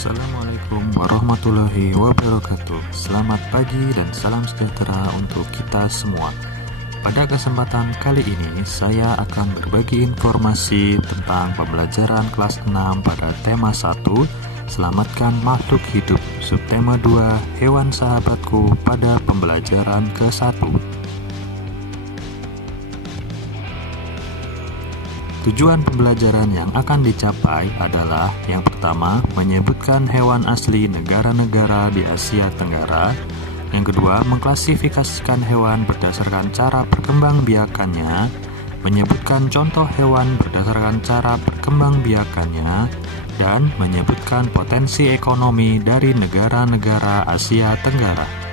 Assalamualaikum warahmatullahi wabarakatuh. Selamat pagi dan salam sejahtera untuk kita semua. Pada kesempatan kali ini, saya akan berbagi informasi tentang pembelajaran kelas 6 pada tema 1, Selamatkan Makhluk Hidup, subtema 2, Hewan Sahabatku pada pembelajaran ke-1. Tujuan pembelajaran yang akan dicapai adalah yang pertama, menyebutkan hewan asli negara-negara di Asia Tenggara. Yang kedua, mengklasifikasikan hewan berdasarkan cara perkembangbiakannya, menyebutkan contoh hewan berdasarkan cara perkembangbiakannya, dan menyebutkan potensi ekonomi dari negara-negara Asia Tenggara.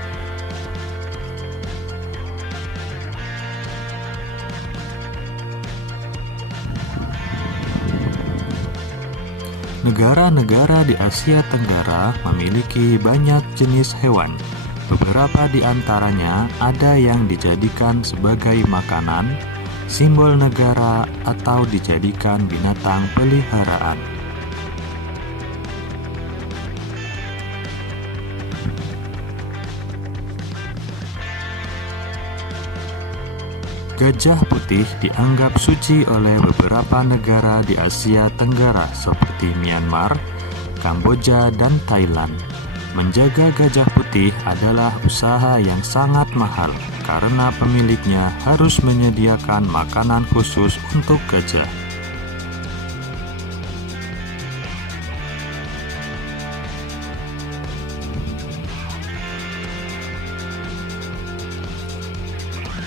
Negara-negara di Asia Tenggara memiliki banyak jenis hewan. Beberapa di antaranya ada yang dijadikan sebagai makanan, simbol negara, atau dijadikan binatang peliharaan. Gajah putih dianggap suci oleh beberapa negara di Asia Tenggara seperti Myanmar, Kamboja, dan Thailand. Menjaga gajah putih adalah usaha yang sangat mahal karena pemiliknya harus menyediakan makanan khusus untuk gajah.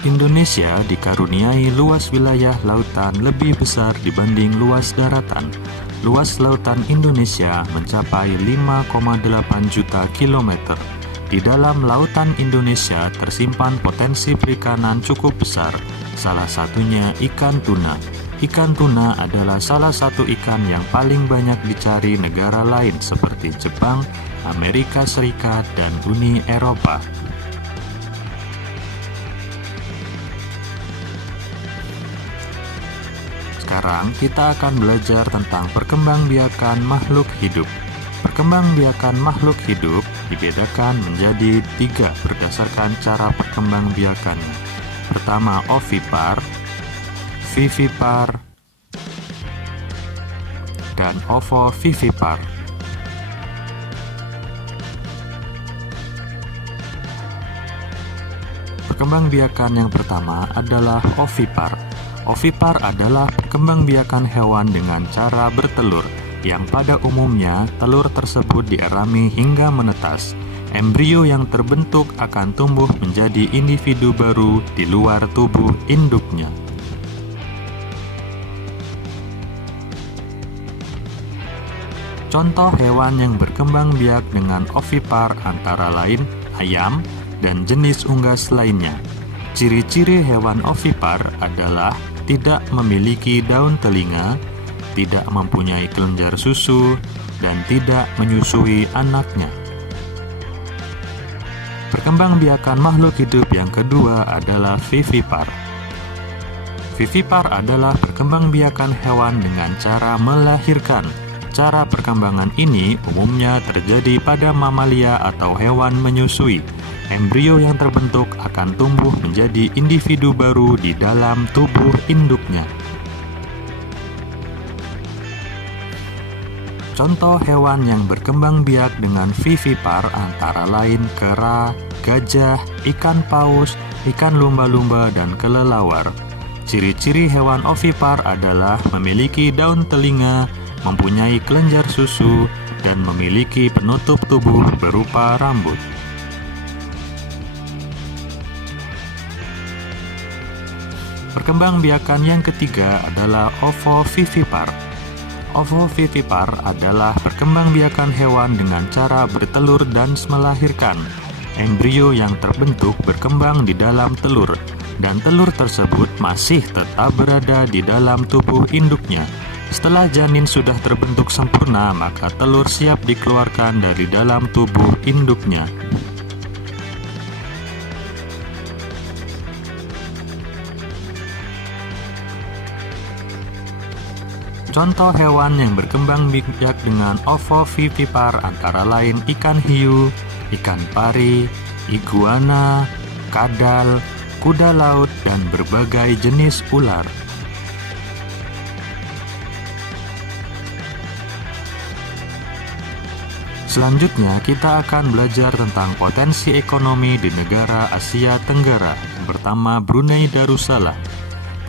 Indonesia dikaruniai luas wilayah lautan lebih besar dibanding luas daratan. Luas lautan Indonesia mencapai 5,8 juta kilometer. Di dalam lautan Indonesia tersimpan potensi perikanan cukup besar, salah satunya ikan tuna. Ikan tuna adalah salah satu ikan yang paling banyak dicari negara lain seperti Jepang, Amerika Serikat, dan Uni Eropa. Sekarang kita akan belajar tentang perkembangbiakan makhluk hidup. Perkembangbiakan makhluk hidup dibedakan menjadi 3 berdasarkan cara perkembangbiakannya. Pertama, ovipar, vivipar, dan ovovivipar. Perkembangbiakan yang pertama adalah ovipar. Ovipar adalah perkembangbiakan hewan dengan cara bertelur, yang pada umumnya telur tersebut dierami hingga menetas. Embrio yang terbentuk akan tumbuh menjadi individu baru di luar tubuh induknya. Contoh hewan yang berkembang biak dengan ovipar antara lain ayam dan jenis unggas lainnya. Ciri-ciri hewan ovipar adalah tidak memiliki daun telinga, tidak mempunyai kelenjar susu, dan tidak menyusui anaknya. Perkembangbiakan makhluk hidup yang kedua adalah vivipar. Vivipar adalah perkembangbiakan hewan dengan cara melahirkan. Cara perkembangan ini umumnya terjadi pada mamalia atau hewan menyusui. Embrio yang terbentuk akan tumbuh menjadi individu baru di dalam tubuh induknya. Contoh hewan yang berkembang biak dengan vivipar antara lain kera, gajah, ikan paus, ikan lumba-lumba, dan kelelawar. Ciri-ciri hewan ovipar adalah memiliki daun telinga, mempunyai kelenjar susu, dan memiliki penutup tubuh berupa rambut. Perkembangbiakan yang ketiga adalah ovovivipar. Ovovivipar adalah perkembangbiakan hewan dengan cara bertelur dan melahirkan. Embrio yang terbentuk berkembang di dalam telur, dan telur tersebut masih tetap berada di dalam tubuh induknya. Setelah janin sudah terbentuk sempurna, maka telur siap dikeluarkan dari dalam tubuh induknya. Contoh hewan yang berkembang biak dengan ovovivipar antara lain ikan hiu, ikan pari, iguana, kadal, kuda laut, dan berbagai jenis ular. Selanjutnya, kita akan belajar tentang potensi ekonomi di negara Asia Tenggara. Yang pertama, Brunei Darussalam.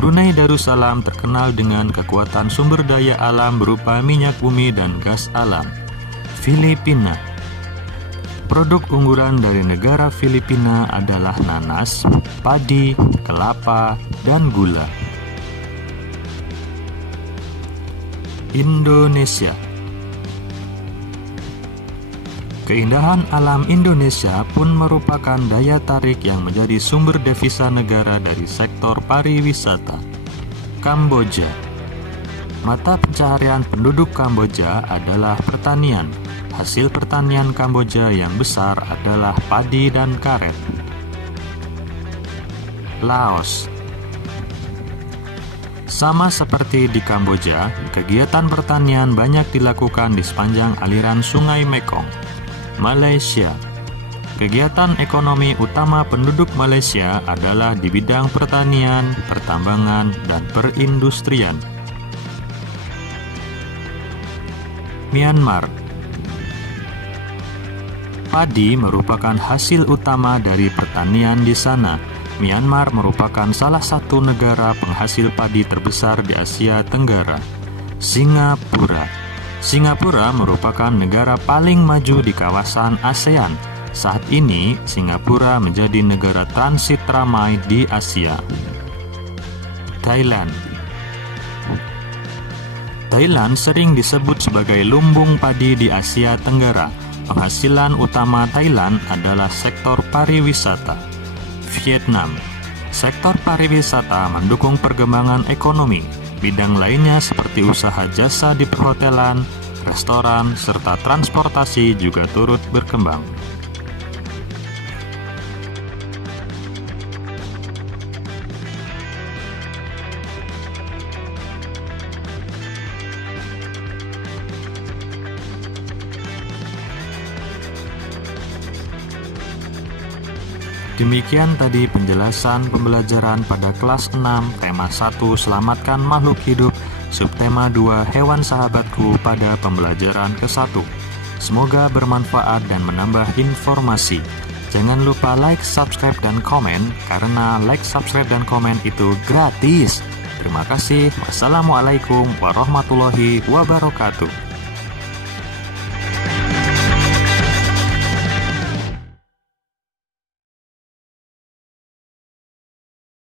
Brunei Darussalam terkenal dengan kekuatan sumber daya alam berupa minyak bumi dan gas alam. Filipina. Produk unggulan dari negara Filipina adalah nanas, padi, kelapa, dan gula. Indonesia. Keindahan alam Indonesia pun merupakan daya tarik yang menjadi sumber devisa negara dari sektor pariwisata. Kamboja. Mata pencaharian penduduk Kamboja adalah pertanian. Hasil pertanian Kamboja yang besar adalah padi dan karet. Laos. Sama seperti di Kamboja, kegiatan pertanian banyak dilakukan di sepanjang aliran Sungai Mekong. Malaysia. Kegiatan ekonomi utama penduduk Malaysia adalah di bidang pertanian, pertambangan, dan perindustrian. Myanmar. Padi merupakan hasil utama dari pertanian di sana. Myanmar merupakan salah satu negara penghasil padi terbesar di Asia Tenggara. Singapura. Singapura merupakan negara paling maju di kawasan ASEAN. Saat ini, Singapura menjadi negara transit ramai di Asia. Thailand. Thailand sering disebut sebagai lumbung padi di Asia Tenggara. Penghasilan utama Thailand adalah sektor pariwisata. Vietnam. Sektor pariwisata mendukung perkembangan ekonomi. Bidang lainnya seperti usaha jasa di perhotelan, restoran, serta transportasi juga turut berkembang. Demikian tadi penjelasan pembelajaran pada kelas 6, tema 1, Selamatkan Makhluk Hidup, subtema 2, Hewan Sahabatku pada pembelajaran ke-1. Semoga bermanfaat dan menambah informasi. Jangan lupa like, subscribe, dan komen, karena like, subscribe, dan komen itu gratis. Terima kasih. Wassalamualaikum warahmatullahi wabarakatuh.